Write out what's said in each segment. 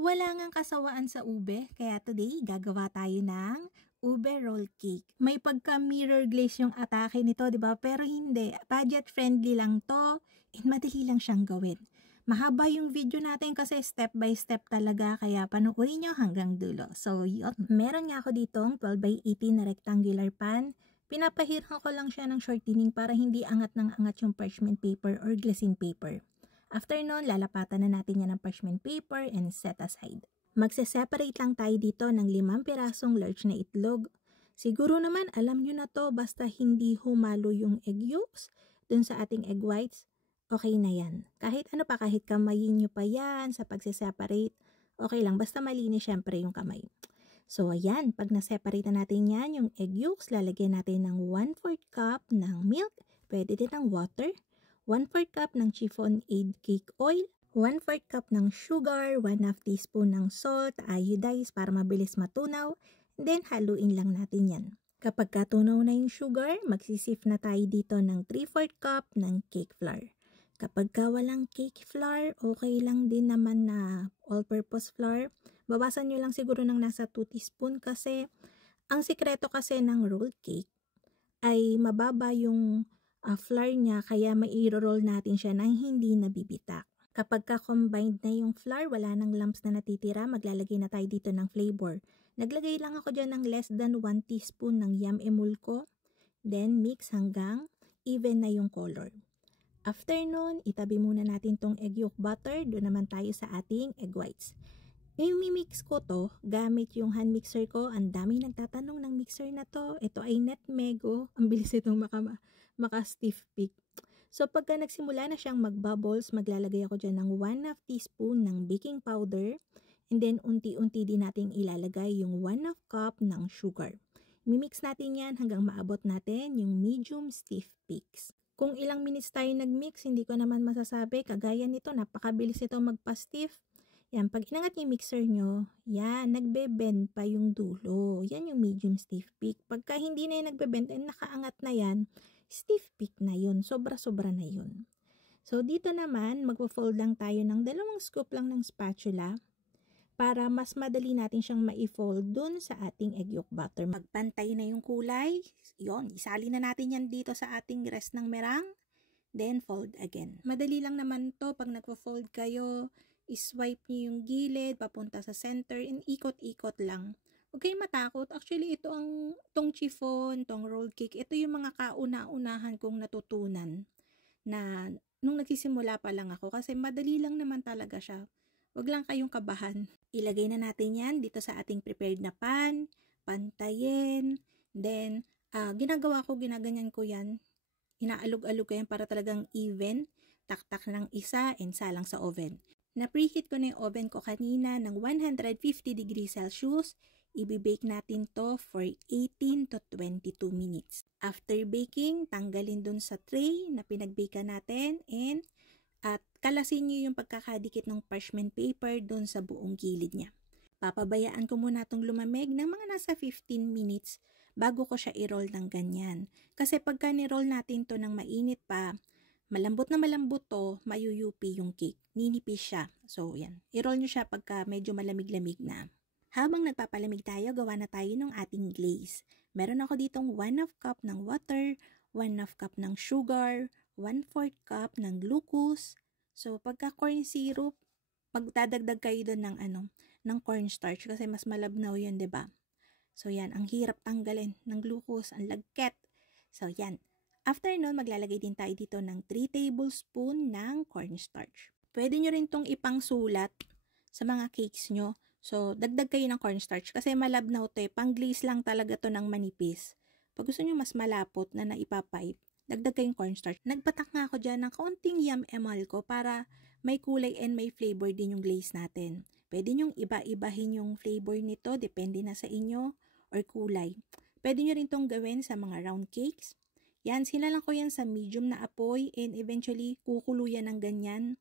Wala ngang kasawaan sa ube, kaya today gagawa tayo ng ube roll cake. May pagka-mirror glaze yung atake nito, di ba? Pero hindi, budget friendly lang to and madali lang siyang gawin. Mahaba yung video natin kasi step by step talaga, kaya panoorin nyo hanggang dulo. So yun, meron nga ako ditong 12 by 18 na rectangular pan. Pinapahirhan ko lang siya ng shortening para hindi angat ng angat yung parchment paper or glazing paper. After nun, lalapatan na natin yan ng parchment paper and set aside. Magse-separate lang tayo dito ng 5 pirasong large na itlog. Siguro naman alam nyo na to, basta hindi humalo yung egg yolks dun sa ating egg whites, okay na yan. Kahit ano pa, kahit kamayin nyo pa yan sa pagse-separate, okay lang, basta malinis syempre yung kamay. So ayan, pag na-separate na natin yan, yung egg yolks, lalagyan natin ng 1/4 cup ng milk, pwede din ng water, 1/4 cup ng chiffon-aid cake oil, 1/4 cup ng sugar, 1/2 teaspoon ng salt, iodized para mabilis matunaw, and then haluin lang natin yan. Kapag katunaw na yung sugar, magsisif na tayo dito ng 3/4 cup ng cake flour. Kapag walang cake flour, okay lang din naman na all-purpose flour. Bawasan nyo lang siguro ng nasa 2 teaspoon kasi ang sikreto kasi ng roll cake ay mababa yung flour niya, kaya mai-roll natin siya nang hindi nabibitak. Kapag ka-combined na yung flour, wala nang lumps na natitira, maglalagay na tayo dito ng flavor. Naglagay lang ako dyan ng less than 1 teaspoon ng yam emulko. Then mix hanggang even na yung color. After nun, itabi muna natin tong egg yolk butter. Doon naman tayo sa ating egg whites. I-mix ko to gamit yung hand mixer ko. Ang dami nagtatanong ng mixer na to. Ito ay Netmego. Ang bilis itong maka-stiff pick. So pagka nagsimula na siyang mag-bubbles, maglalagay ako dyan ng 1/2 teaspoon ng baking powder. And then unti-unti din natin ilalagay yung 1/2 cup ng sugar. Mimix natin yan hanggang maabot natin yung medium stiff peaks. Kung ilang minutes tayo nag-mix, hindi ko naman masasabi. Kagaya nito, napakabilis ito magpa-stiff. Yan, pag inangat yung mixer nyo, yan, nagbe-bend pa yung dulo. Yan yung medium stiff peak. Pagka hindi na yung nagbe-bend and nakaangat na yan, stiff peak na yun. Sobra-sobra na yun. So, dito naman, magpo-fold lang tayo ng 2 scoop lang ng spatula para mas madali natin siyang ma-fold dun sa ating egg yolk butter. Magpantay na yung kulay. Yon, isali na natin yan dito sa ating rest ng merang. Then, fold again. Madali lang naman to pag nagpo-fold kayo. I-swipe niyo yung gilid, papunta sa center, and ikot-ikot lang. Huwag kayong matakot. Actually, tong chiffon, tong roll cake, ito yung mga kauna-unahan kong natutunan na nung nagsisimula pa lang ako. Kasi madali lang naman talaga siya. Huwag lang kayong kabahan. Ilagay na natin yan dito sa ating prepared na pan, pantayin, then ginaganyan ko yan. Inaalog-alog ko yan para talagang even, taktak ng isa and salang sa oven. Na-preheat ko na yung oven ko kanina ng 150 degrees Celsius. Ibi-bake natin to for 18 to 22 minutes. After baking, tanggalin dun sa tray na pinag-bake natin at kalasin nyo yung pagkakadikit ng parchment paper dun sa buong gilid niya. Papabayaan ko muna itong lumamig ng mga nasa 15 minutes bago ko siya i-roll ng ganyan. Kasi pagka ni-roll natin to ng mainit pa, malambot na malambot to, mayuyupi yung cake. Ninipis siya. So yan, i-roll nyo siya pagka medyo malamig-lamig na. Habang nagpapalamig tayo, gawa na tayo ng ating glaze. Meron ako ditong 1/2 cup ng water, 1/2 cup ng sugar, 1/4 cup ng glucose. So, pagka corn syrup, magdadagdag kayo doon ng cornstarch kasi mas malabnaw yun, 'di ba? So, yan, ang hirap tanggalin ng glucose, ang lagket. So, yan. After nun, maglalagay din tayo dito ng 3 tablespoon ng cornstarch. Pwede nyo rin tong ipangsulat sa mga cakes nyo. So, dagdag kayo ng cornstarch kasi malabnaw to eh. Pang-glaze lang talaga to ng manipis. Pag gusto nyo mas malapot na naipapipe, dagdag kayong cornstarch. Nagpatak nga ako dyan ng kaunting yam emulko para may kulay and may flavor din yung glaze natin. Pwede nyong iba-ibahin yung flavor nito, depende na sa inyo, or kulay. Pwede nyo rin tong gawin sa mga round cakes. Yan, sinalang ko yan sa medium na apoy and eventually kukulo yan ng ganyan.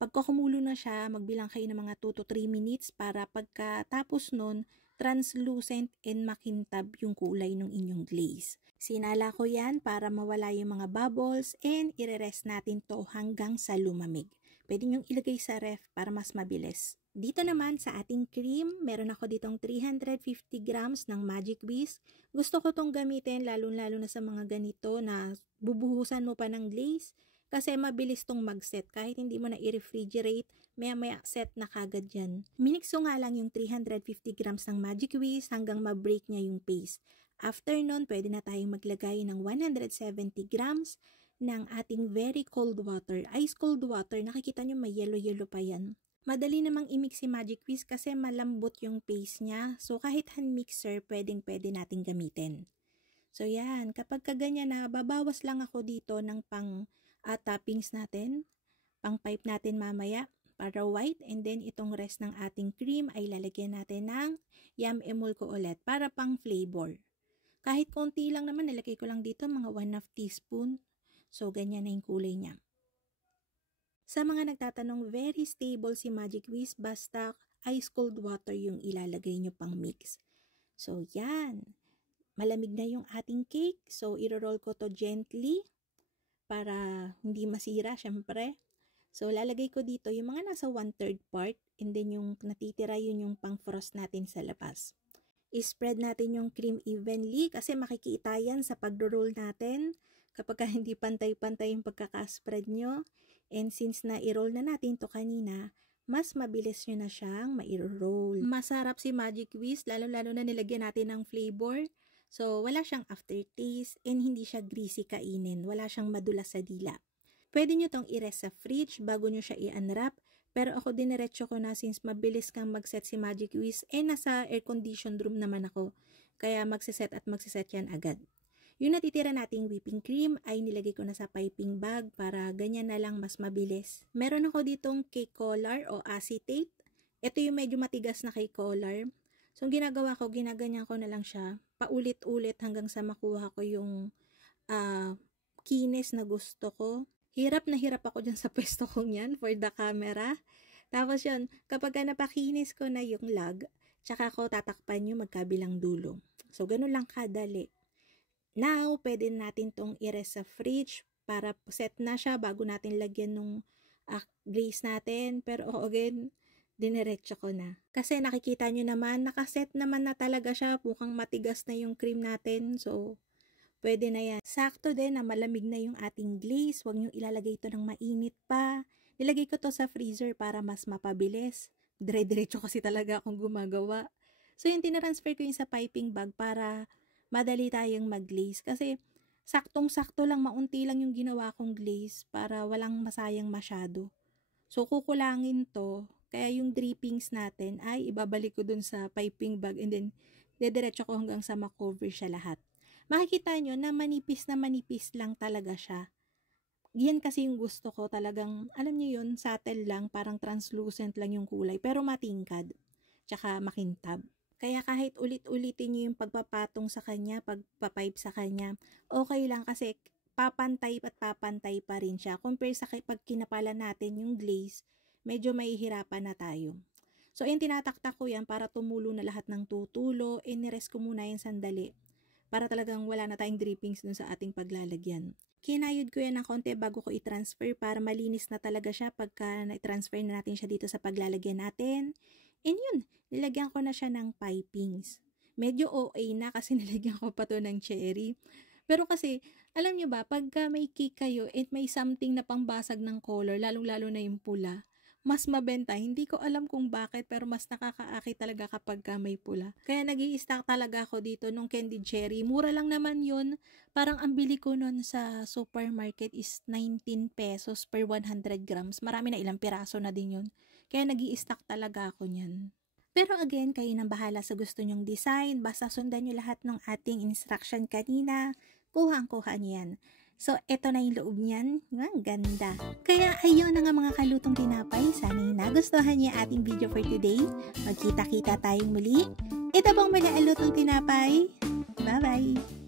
Pagka kumulo na siya, magbilang kayo ng mga 2 to 3 minutes para pagkatapos nun, translucent and makintab yung kulay ng inyong glaze. Sinala ko yan para mawala yung mga bubbles and ire-rest natin to hanggang sa lumamig. Pwede nyong ilagay sa ref para mas mabilis. Dito naman sa ating cream, meron ako ditong 350 grams ng Magic Whisk. Gusto ko tong gamitin lalo-lalo na sa mga ganito na bubuhusan mo pa ng glaze kasi mabilis tong mag-set. Kahit hindi mo na i-refrigerate, maya-maya set na kagad yan. Minixo nga lang yung 350 grams ng Magic Whisk hanggang ma-break niya yung paste. After nun, pwede na tayong maglagay ng 170 grams ng ating very cold water. Ice cold water, nakikita nyo may yellow-yellow pa yan. Madali namang i-mix si Magic Whisk kasi malambot yung paste niya. So kahit hand mixer, pwede nating gamitin. So yan, kapag kaganyan na, babawas lang ako dito ng pang toppings natin, pang pipe natin mamaya para white. And then itong rest ng ating cream ay lalagyan natin ng Yum Emulco ulit para pang flavor. Kahit konti lang naman, nilagay ko lang dito mga 1/2 teaspoon. So ganyan na yung kulay niya. Sa mga nagtatanong, very stable si Magic Whisk basta ice cold water yung ilalagay nyo pang mix. So yan, malamig na yung ating cake. So iro-roll ko to gently para hindi masira syempre. So lalagay ko dito yung mga nasa 1/3 part and then yung natitira yun yung pang frost natin sa labas. I-spread natin yung cream evenly kasi makikita yan sa pag-roll natin kapag hindi pantay-pantay yung pagkakaspread nyo. And since na-i-roll na natin to kanina, mas mabilis nyo na siyang ma-i-roll. Masarap si Magic Whisk, lalo-lalo na nilagyan natin ng flavor. So, wala siyang aftertaste and hindi siya greasy kainin. Wala siyang madulas sa dila. Pwede nyo tong i-rest sa fridge bago nyo siya i-unwrap. Pero ako diniretso ko na since mabilis kang mag-set si Magic Whisk. Nasa air-conditioned room naman ako. Kaya magsiset yan agad. Yung natitira nating whipping cream ay nilagay ko na sa piping bag para ganyan na lang mas mabilis. Meron ako ditong cake collar o acetate. Ito yung medyo matigas na cake collar. So, ang ginagawa ko, ginaganyan ko na lang siya paulit-ulit hanggang sa makuha ko yung kinis na gusto ko. Hirap na hirap ako dyan sa pwesto kong yan for the camera. Tapos yun, kapag napakinis ko na yung log, tsaka ko tatakpan yung magkabilang dulo. So, ganun lang kadali. Now, pwede natin tong i-rest sa fridge para set na siya bago natin lagyan ng glaze natin. Pero again, diniretso ko na. Kasi nakikita nyo naman, nakaset naman na talaga siya. Mukhang matigas na yung cream natin. So, pwede na yan. Sakto din na malamig na yung ating glaze. Huwag nyo ilalagay ito ng mainit pa. Nilagay ko to sa freezer para mas mapabilis. Dire-diretso kasi talaga akong gumagawa. So, yung tinatransfer ko yung sa piping bag para madali tayong mag-glaze. Kasi saktong-sakto lang, maunti lang yung ginawa kong glaze para walang masayang masyado. So, kukulangin to. Kaya yung drippings natin ay ibabalik ko dun sa piping bag and then dediretso ko hanggang sa makover siya lahat. Makikita nyo na manipis lang talaga siya. Yan kasi yung gusto ko talagang, alam nyo yun, subtle lang, parang translucent lang yung kulay, pero matingkad, tsaka makintab. Kaya kahit ulit-ulitin nyo yung pagpapatong sa kanya, pagpapipe sa kanya, okay lang kasi papantay pa rin siya. Compare sa pag kinapala natin yung glaze, medyo mahihirapan na tayo. So, tinataktak ko yan para tumulo na lahat ng tutulo. Nirest ko muna yung sandali para talagang wala na tayong drippings dun sa ating paglalagyan. Kinayod ko yan ng konti bago ko i-transfer para malinis na talaga siya pagka na-transfer na natin siya dito sa paglalagyan natin. And yun, nilagyan ko na siya ng pipings. Medyo OA na kasi nilagyan ko pa to ng cherry. Pero kasi, alam nyo ba, pagka may cake kayo and may something na pangbasag ng color, lalong-lalo na yung pula, mas mabenta. Hindi ko alam kung bakit, pero mas nakakaakit talaga kapag may pula. Kaya nag-i-stock talaga ako dito nung candy cherry. Mura lang naman yun. Parang ang bili ko nun sa supermarket is 19 pesos per 100 grams. Marami na, ilang piraso na din yun. Kaya nag-i-stock talaga ako niyan. Pero again, kayo nang bahala sa gusto nyong design. Basta sundan nyo lahat ng ating instruction kanina. Kuhang-kuha niyan. So, eto na yung loob niyan. Ang ganda. Kaya ayun na nga mga kalutong tinapay. Sana'y nagustuhan niyo ating video for today. Magkita-kita tayong muli. Ito pong muli ang lutong tinapay. Bye-bye!